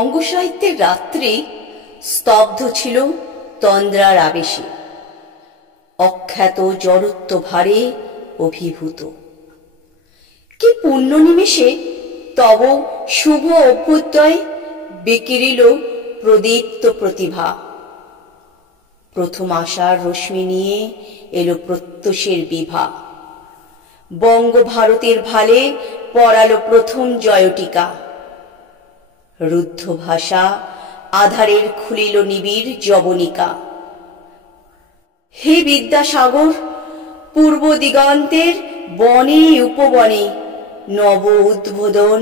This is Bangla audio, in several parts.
বঙ্গসাহিত্যের রাত্রি স্তব্ধ ছিল তন্দ্রার আবেশে, অখ্যাত জড়ত্ব ভারে অভিভূত। কি পুণ্য নিমেষে তব শুভ অভ্যুদয়ে বিকিরিল প্রদীপ্ত প্রতিভা। প্রথম আশার রশ্মি নিয়ে এলো প্রত্যুষের বিভা। বঙ্গভারতের ভালে পড়ালো প্রথম জয়টিকা। রুদ্ধ ভাষা আধারের খুলিল নিবিড় যবনিকা। হে বিদ্যাসাগর, পূর্ব দিগন্তের বনে উপবনে নব উদ্বোধন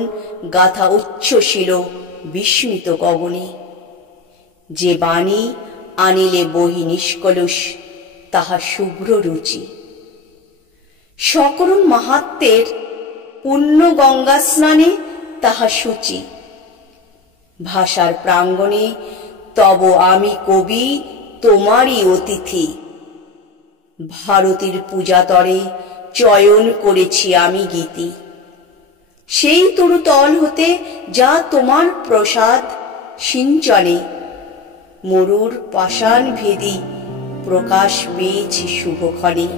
গাথা উচ্ছ্বসিল বিস্মিত গগনে। যে বাণী আনিলে বহি নিষ্কলুষ তাহা শুভ্র রুচি। সকরুণ মাহাত্ম্যের পুণ্য গঙ্গা স্নানে তাহা সূচি। ভাষার প্রাঙ্গণে তব আমি কবি তোমারই অতিথি। ভারতীর পূজাতরে চয়ন করেছি আমি গীতি। সেই তরুতল হতে যা তোমার প্রসাদ সিঞ্চনে মরুর পাষাণ ভেদি প্রকাশ পেয়েছি শুভক্ষণে।